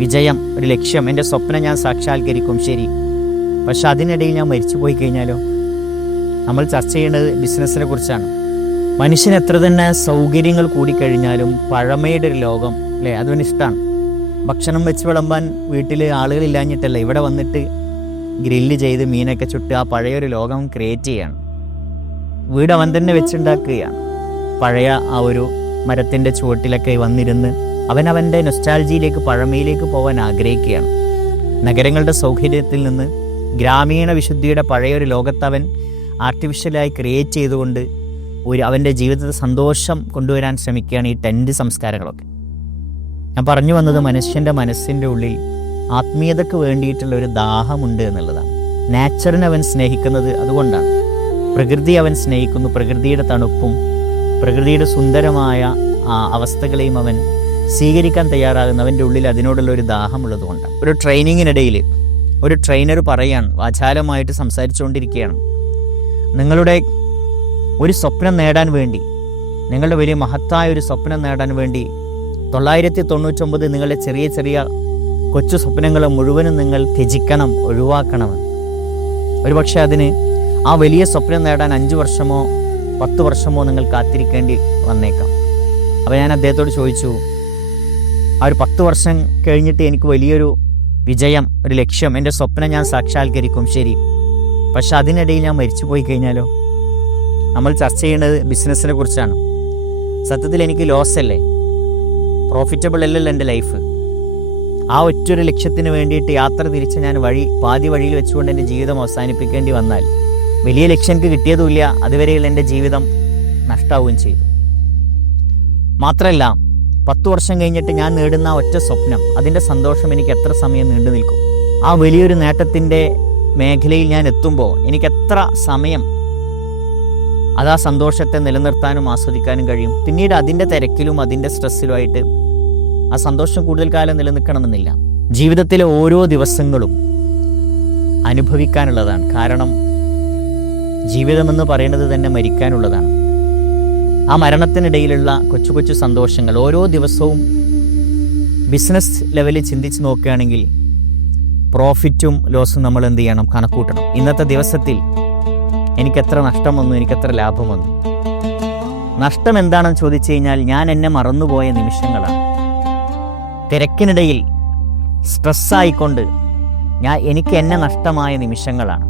വിജയം ഒരു ലക്ഷ്യം എന്റെ സ്വപ്നം ഞാൻ സാക്ഷാത്കരിക്കും ശരി. പക്ഷെ അതിനിടയിൽ ഞാൻ മരിച്ചു പോയി കഴിഞ്ഞാലോ? നമ്മൾ ചർച്ച ചെയ്യേണ്ടത് ബിസിനസ്സിനെ കുറിച്ചാണ്. മനുഷ്യൻ എത്ര തന്നെ സൗകര്യങ്ങൾ കൂടിക്കഴിഞ്ഞാലും പഴമയുടെ ഒരു ലോകം അല്ലേ? അതുകൊണ്ട് ഇഷ്ടമാണ് ഭക്ഷണം വെച്ച് വിളമ്പാൻ വീട്ടിൽ ആളുകളില്ലാഞ്ഞിട്ടല്ല ഇവിടെ വന്നിട്ട് ഗ്രില്ല് ചെയ്ത് മീനൊക്കെ ചുട്ട് ആ പഴയൊരു ലോകം ക്രിയേറ്റ് ചെയ്യാണ്. വീട് അവൻ തന്നെ വെച്ചുണ്ടാക്കുകയാണ്. പഴയ ആ ഒരു മരത്തിന്റെ ചുവട്ടിലൊക്കെ വന്നിരുന്ന് അവൻ അവന്റെ നൊസ്റ്റാൾജിയിലേക്ക് പഴമയിലേക്ക് പോകാൻ ആഗ്രഹിക്കുകയാണ്. നഗരങ്ങളുടെ സൗകര്യത്തിൽ നിന്ന് ഗ്രാമീണ വിശുദ്ധിയുടെ പഴയൊരു ലോകത്ത് അവൻ ആർട്ടിഫിഷ്യലായി ക്രിയേറ്റ് ചെയ്തുകൊണ്ട് ഒരു അവന്റെ ജീവിതത്തിൽ സന്തോഷം കൊണ്ടുവരാൻ ശ്രമിക്കുകയാണ് ഈ ടെന്റ് സംസ്കാരങ്ങളൊക്കെ. ഞാൻ പറഞ്ഞു വന്നത് മനുഷ്യന്റെ മനസ്സിന്റെ ഉള്ളിൽ ആത്മീയതയ്ക്ക് വേണ്ടിയിട്ടുള്ള ഒരു ദാഹമുണ്ട് എന്നുള്ളതാണ്. നാച്ചറിനെ അവൻ സ്നേഹിക്കുന്നത് അതുകൊണ്ടാണ്. പ്രകൃതി അവൻ സ്നേഹിക്കുന്നു. പ്രകൃതിയുടെ തണുപ്പും പ്രകൃതിയുടെ സുന്ദരമായ അവസ്ഥകളെയും അവൻ സ്വീകരിക്കാൻ തയ്യാറാകുന്നവന്റെ ഉള്ളിൽ അതിനോടുള്ള ഒരു ദാഹമുള്ളത് കൊണ്ടാണ് ഒരു ട്രെയിനിങ്ങിനിടയിൽ ഒരു ട്രെയിനർ പറയാണ് വാചാലമായിട്ട് സംസാരിച്ചുകൊണ്ടിരിക്കുകയാണ്. നിങ്ങളുടെ ഒരു സ്വപ്നം നേടാൻ വേണ്ടി നിങ്ങളുടെ വലിയ മഹത്തായ ഒരു സ്വപ്നം നേടാൻ വേണ്ടി തൊള്ളായിരത്തി തൊണ്ണൂറ്റൊമ്പത് നിങ്ങളുടെ ചെറിയ ചെറിയ കൊച്ചു സ്വപ്നങ്ങൾ മുഴുവനും നിങ്ങൾ ത്യജിക്കണം ഒഴിവാക്കണം. ഒരുപക്ഷെ അതിന് ആ വലിയ സ്വപ്നം നേടാൻ അഞ്ച് വർഷമോ പത്ത് വർഷമോ നിങ്ങൾ കാത്തിരിക്കേണ്ടി വന്നേക്കാം. അപ്പോൾ ഞാൻ അദ്ദേഹത്തോട് ചോദിച്ചു ആ ഒരു പത്ത് വർഷം കഴിഞ്ഞിട്ട് എനിക്ക് വലിയൊരു വിജയം ഒരു ലക്ഷ്യം എന്റെ സ്വപ്നം ഞാൻ സാക്ഷാത്കരിക്കും. ശരി. പക്ഷെ അതിനിടയിൽ ഞാൻ മരിച്ചു പോയി കഴിഞ്ഞാലോ? നമ്മൾ ചർച്ച ചെയ്യേണ്ടത് ബിസിനസ്സിനെ കുറിച്ചാണ്. സത്യത്തിൽ എനിക്ക് ലോസ് അല്ലേ? പ്രോഫിറ്റബിൾ അല്ലല്ലോ എന്റെ ലൈഫ്. ആ ഒറ്റൊരു ലക്ഷ്യത്തിന് വേണ്ടിയിട്ട് യാത്ര തിരിച്ച് ഞാൻ വഴി പാതി വഴിയിൽ വെച്ചുകൊണ്ട് എന്റെ ജീവിതം അവസാനിപ്പിക്കേണ്ടി വന്നാൽ വലിയ ലക്ഷ്യം എനിക്ക് കിട്ടിയതുമില്ല. അതുവരെയുള്ള എന്റെ ജീവിതം നഷ്ടാവുകയും ചെയ്തു. മാത്രമല്ല പത്ത് വർഷം കഴിഞ്ഞിട്ട് ഞാൻ നേടുന്ന ഒറ്റ സ്വപ്നം അതിന്റെ സന്തോഷം എനിക്ക് എത്ര സമയം നീണ്ടു നിൽക്കും? ആ വലിയൊരു നേട്ടത്തിന്റെ മേഖലയിൽ ഞാൻ എത്തുമ്പോൾ എനിക്ക് എത്ര സമയം അത് ആ സന്തോഷത്തെ നിലനിർത്താനും ആസ്വദിക്കാനും കഴിയും? പിന്നീട് അതിന്റെ തിരക്കിലും അതിന്റെ സ്ട്രെസ്സിലുമായിട്ട് ആ സന്തോഷം കൂടുതൽ കാലം നിലനിൽക്കണമെന്നില്ല. ജീവിതത്തിലെ ഓരോ ദിവസങ്ങളും അനുഭവിക്കാനുള്ളതാണ്. കാരണം ജീവിതമെന്ന് പറയുന്നത് തന്നെ മരിക്കാനുള്ളതാണ്. ആ മരണത്തിനിടയിലുള്ള കൊച്ചു കൊച്ചു സന്തോഷങ്ങൾ. ഓരോ ദിവസവും ബിസിനസ് ലെവലിൽ ചിന്തിച്ച് നോക്കുകയാണെങ്കിൽ പ്രോഫിറ്റും ലോസും നമ്മൾ എന്ത് ചെയ്യണം? കണക്കൂട്ടണം. ഇന്നത്തെ ദിവസത്തിൽ എനിക്ക് എത്ര നഷ്ടം വന്നു? എനിക്ക് എത്ര ലാഭം വന്നു? നഷ്ടം എന്താണെന്ന് ചോദിച്ചു കഴിഞ്ഞാൽ ഞാൻ എന്നെ മറന്നുപോയ നിമിഷങ്ങളാണ്. തിരക്കിനിടയിൽ സ്ട്രെസ്സായിക്കൊണ്ട് ഞാൻ എനിക്ക് എന്നെ നഷ്ടമായ നിമിഷങ്ങളാണ്.